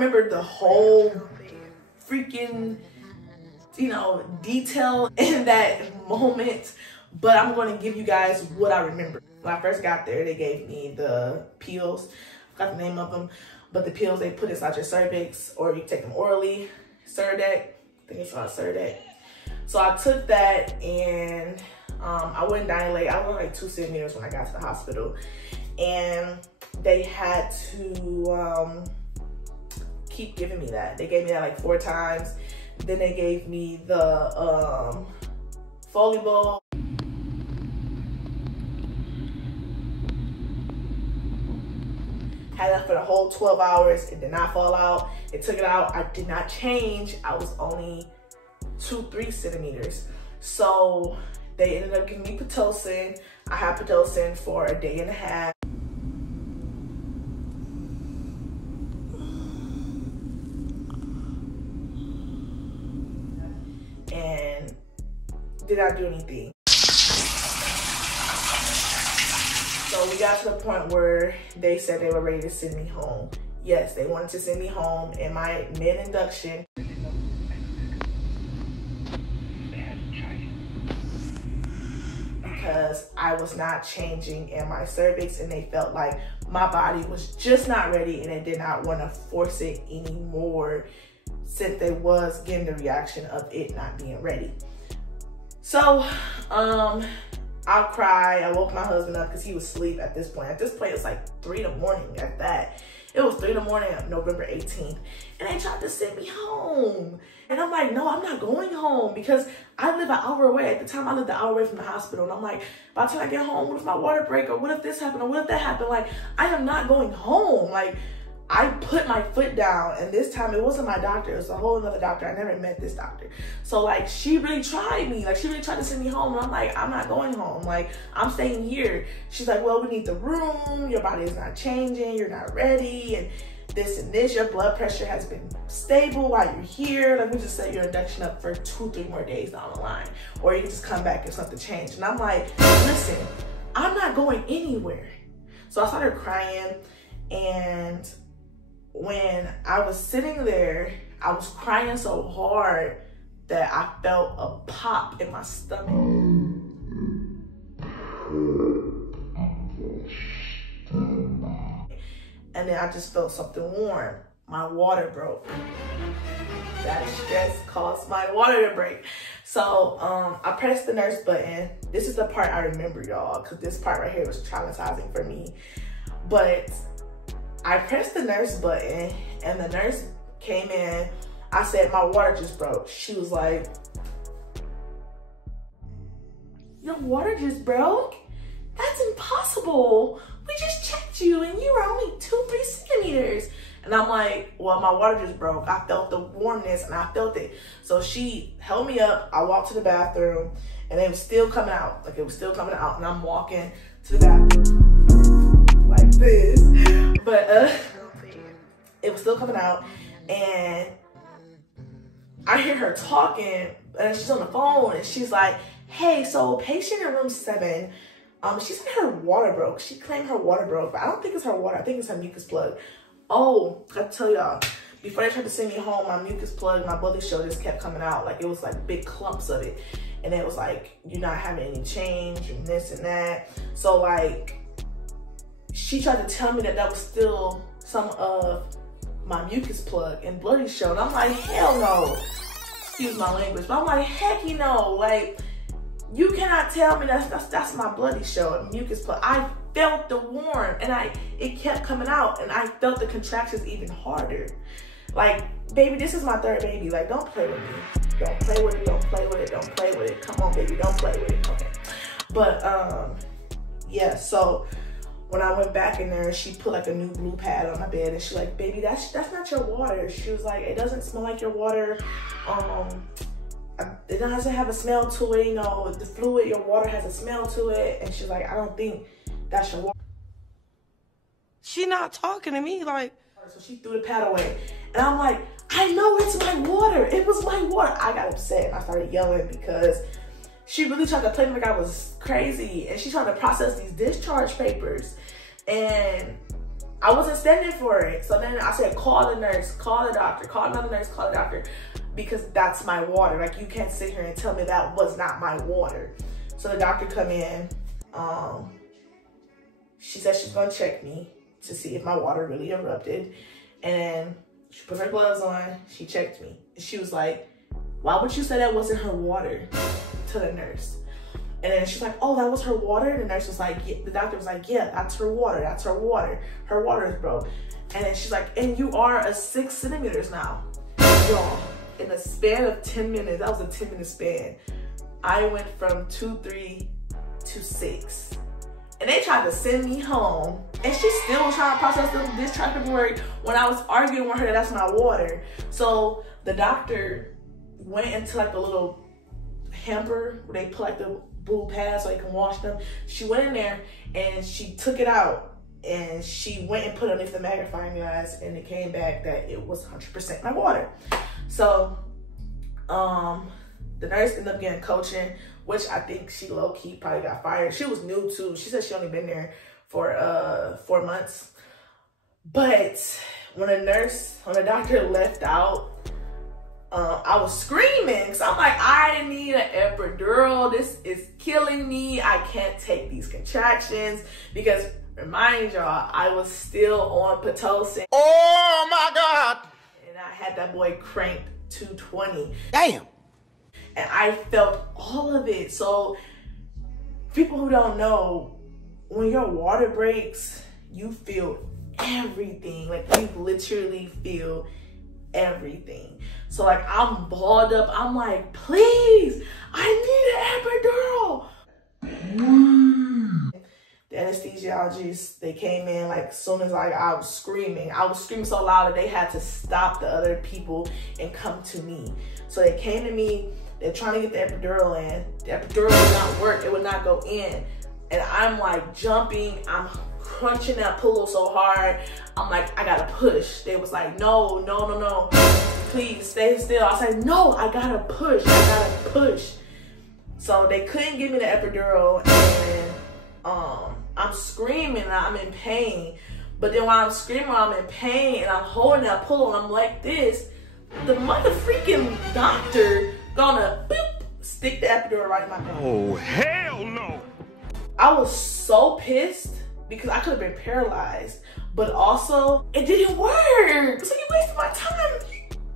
remember the whole freaking, you know, detail in that moment, but I'm going to give you guys what I remember. When I first got there, they gave me the pills. I forgot the name of them, but the pills they put inside your cervix, or you take them orally. Surdec, I think it's called Surdec. So I took that, and I wouldn't dilate. I was like 2 centimeters when I got to the hospital, and they had to keep giving me that. They gave me that like 4 times. Then they gave me the Foley bowl. Had that for the whole 12 hours. It did not fall out. It took it out. I did not change. I was only 2-3 centimeters. So they ended up giving me Pitocin. I had Pitocin for a day and a half. And did not do anything. So we got to the point where they said they were ready to send me home. Yes, they wanted to send me home in my mid-induction. Because I was not changing in my cervix, and they felt like my body was just not ready, and they did not want to force it anymore since they was getting the reaction of it not being ready. So, I'll cry. I woke my husband up because he was asleep at this point. At this point, it's like 3 in the morning at that. It was 3 in the morning on November 18th. And they tried to send me home. And I'm like, no, I'm not going home, because I live an hour away. At the time, I lived an hour away from the hospital. And I'm like, by the time I get home, what if my water break? Or what if this happened? Or what if that happened? Like, I am not going home. Like, I put my foot down, and this time it wasn't my doctor, it was a whole other doctor. I never met this doctor. So like, she really tried me. Like, she really tried to send me home, and I'm like, I'm not going home. Like, I'm staying here. She's like, well, we need the room. Your body is not changing. You're not ready. And this and this, your blood pressure has been stable while you're here. Like, we just set your induction up for 2-3 more days down the line. Or you can just come back if something changed. And I'm like, listen, I'm not going anywhere. So I started crying, and when I was sitting there, I was crying so hard that I felt a pop in my stomach. And then I just felt something warm. My water broke. That stress caused my water to break. So I pressed the nurse button. This is the part I remember, y'all, because this part right here was traumatizing for me. But I pressed the nurse button, and the nurse came in. I said, my water just broke. She was like, your water just broke? That's impossible. We just checked you, and you were only 2-3 centimeters. And I'm like, well, my water just broke. I felt the warmness, and I felt it. So she held me up. I walked to the bathroom, and it was still coming out. Like, it was still coming out, and I'm walking to the bathroom like this. But it was still coming out, and I hear her talking, and she's on the phone, and she's like, hey, so patient in room 7, she said her water broke. She claimed her water broke, but I don't think it's her water. I think it's her mucus plug. Oh, I tell y'all, before they tried to send me home, my mucus plug, my bloody show just kept coming out. Like, it was like big clumps of it. And it was like, you're not having any change and this and that. So like, she tried to tell me that that was still some of my mucus plug and bloody show. And I'm like, hell no. Excuse my language. But I'm like, heck you know. Like, you cannot tell me that's my bloody show and mucus plug. I felt the warmth, and it kept coming out, and I felt the contractions even harder. Like, baby, this is my 3rd baby. Like, don't play with me. Don't play with it. Don't play with it. Don't play with it. Come on, baby. Don't play with it. Okay. But yeah. So when I went back in there, she put like a new blue pad on my bed, and she's like, baby, that's not your water. She was like, it doesn't smell like your water. It doesn't have a smell to it. You know, the fluid, your water has a smell to it. And she's like, I don't think that's your water. She not talking to me like. So she threw the pad away, and I'm like, I know it's my water. It was my water. I got upset, and I started yelling because she really tried to play me like I was crazy, and she tried to process these discharge papers. And I wasn't standing for it. So then I said, call the nurse, call the doctor, call another nurse, call the doctor, because that's my water. Like, you can't sit here and tell me that was not my water. So the doctor come in. She said she's gonna check me to see if my water really erupted. And then she put her gloves on, she checked me. And she was like, why would you say that wasn't her water? To the nurse. And then she's like, oh, that was her water? And the nurse was like, yeah. The doctor was like, yeah, that's her water. That's her water. Her water is broke. And then she's like, and you are a 6 centimeters now. Y'all, in a span of 10 minutes, that was a 10-minute span, I went from 2'3" to 6. And they tried to send me home. And she still was trying to process the discharge paperwork when I was arguing with her that that's my water. So the doctor went into like a little hamper where they put like the blue pads so you can wash them. She went in there and she took it out and she went and put it underneath the magnifying glass, and it came back that it was 100% my water. So the nurse ended up getting coaching, which I think she low-key probably got fired. She was new too. She said she only been there for 4 months. But when the doctor left out, I was screaming because I'm like, I need an epidural. This is killing me. I can't take these contractions, because remind y'all, I was still on Pitocin. Oh my God. And I had that boy cranked 220. Damn. And I felt all of it. So people who don't know, when your water breaks, you feel everything. Like, you literally feel everything. So like, I'm balled up. I'm like, please, I need an epidural. The anesthesiologists, they came in like as soon as I was screaming. I was screaming so loud that they had to stop the other people and come to me. So they came to me. They're trying to get the epidural in. The epidural would not work. It would not go in. And I'm like jumping. I'm crunching that pillow so hard. I'm like, I gotta push. They was like, no, no, no, no. Please stay still. I said, no, I gotta push. I gotta push. So they couldn't give me the epidural, and I'm screaming and I'm in pain. But then while I'm screaming, I'm in pain and I'm holding that pillow and I'm like this, the mother freaking doctor gonna boop, stick the epidural right in my mouth. Oh, hell no. I was so pissed because I could have been paralyzed, but also it didn't work. So you wasted my time.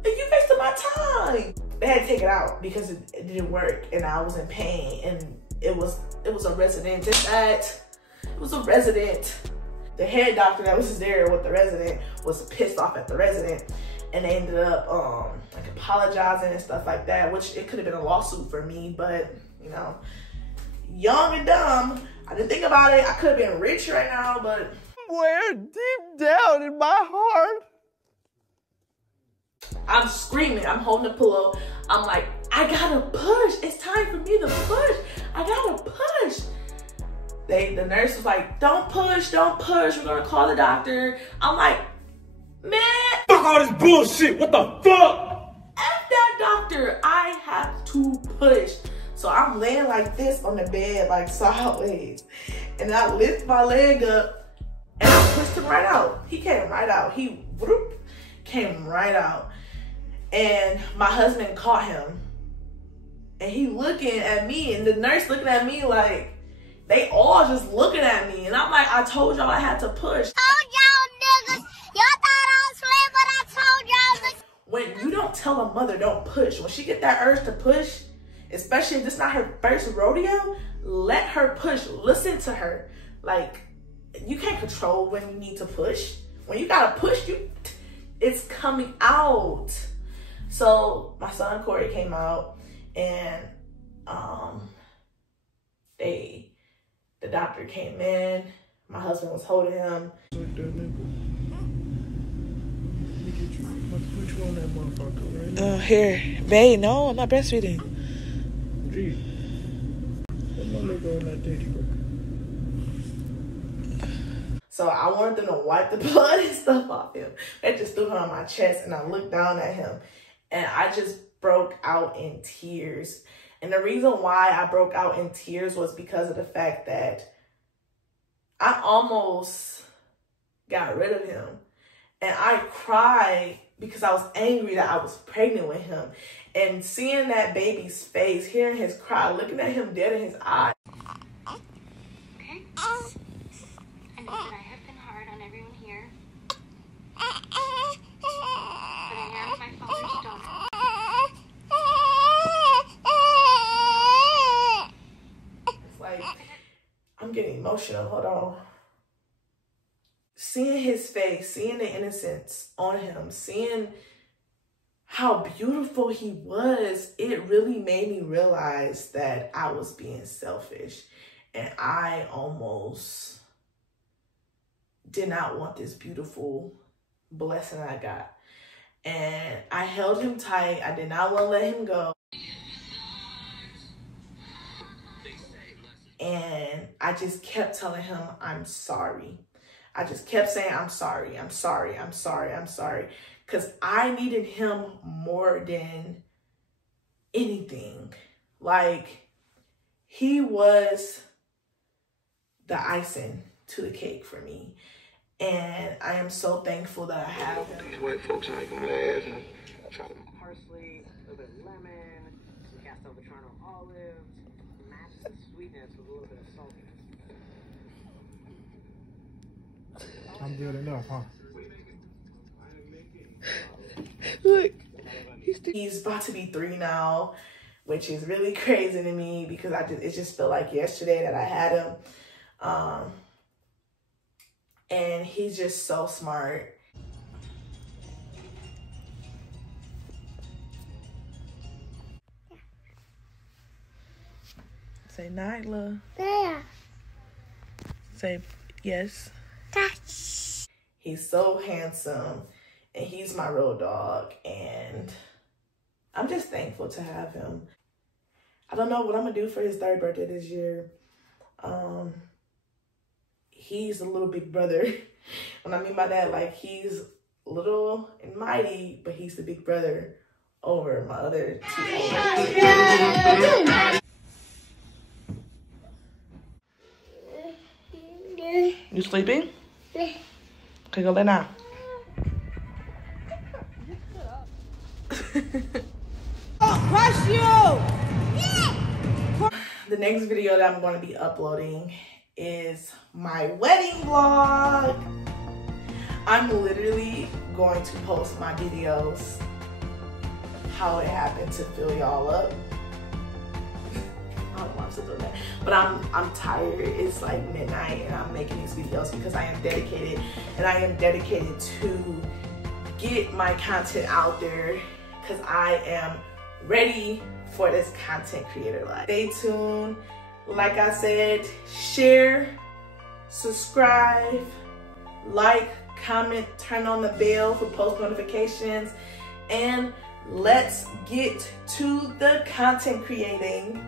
You wasted my time. They had to take it out because it didn't work and I was in pain, and it was a resident. It was a resident. The head doctor that was there with the resident was pissed off at the resident, and they ended up like apologizing and stuff like that, which it could have been a lawsuit for me, but you know, young and dumb, I didn't think about it. I could have been rich right now, but Somewhere deep down in my heart, I'm screaming. I'm holding the pillow. I'm like, I gotta push. It's time for me to push. I gotta push. The nurse was like, don't push, don't push. We're gonna call the doctor. I'm like, man, fuck all this bullshit. What the fuck? F that doctor. I have to push. So I'm laying like this on the bed, like sideways. And I lift my leg up and I pushed him right out. He came right out. He whoop, came right out. And my husband caught him. And he looking at me, and the nurse looking at me like, they all just looking at me. And I'm like, I told y'all I had to push. Told y'all niggas, y'all thought I was playing, but I told y'all niggas. When you don't tell a mother don't push, when she get that urge to push, especially if this not her first rodeo, let her push. Listen to her. Like, you can't control when you need to push. When you gotta push, it's coming out. So my son Corey came out, and the doctor came in. My husband was holding him. Here, babe, no, I'm not breastfeeding. So I wanted them to wipe the blood and stuff off him. They just threw him on my chest, and I looked down at him, and I just broke out in tears. And the reason why I broke out in tears was because of the fact that I almost got rid of him. And I cried because I was angry that I was pregnant with him. And seeing that baby's face, hearing his cry, looking at him dead in his eyes. Okay. I know that I have been hard on everyone here. But I am my father's daughter. It's like, I'm getting emotional. Hold on. Seeing his face, seeing the innocence on him, seeing how beautiful he was, it really made me realize that I was being selfish. And I almost did not want this beautiful blessing I got. And I held him tight. I did not want to let him go. And I just kept telling him, I'm sorry. I just kept saying, I'm sorry, I'm sorry, I'm sorry, I'm sorry. Because I needed him more than anything. Like, he was the icing to the cake for me. And I am so thankful that I have him. These white folks ain't gonna last. Parsley, a little bit of lemon, some Castel Vetrano olives, matches the sweetness with a little bit of saltiness. I'm good enough, huh? Look, he's about to be 3 now, which is really crazy to me because it just felt like yesterday that I had him. And he's just so smart. Say Nyla. Yeah. Say yes. Touch. He's so handsome, and he's my road dog, and I'm just thankful to have him. I don't know what I'm gonna do for his 3rd birthday this year. He's a little big brother. What I mean by that, like, he's little and mighty, but he's the big brother over my other 2. You sleeping? Okay, go lay down. I'll crush you! The next video that I'm going to be uploading is my wedding vlog. I'm literally going to post my videos how it happened to fill y'all up. I don't know why I'm still doing that. But I'm tired. It's like midnight and I'm making these videos because I am dedicated, and I am dedicated to get my content out there because I am ready for this content creator life. Stay tuned. Like I said, share, subscribe, like, comment, turn on the bell for post notifications, and let's get to the content creating.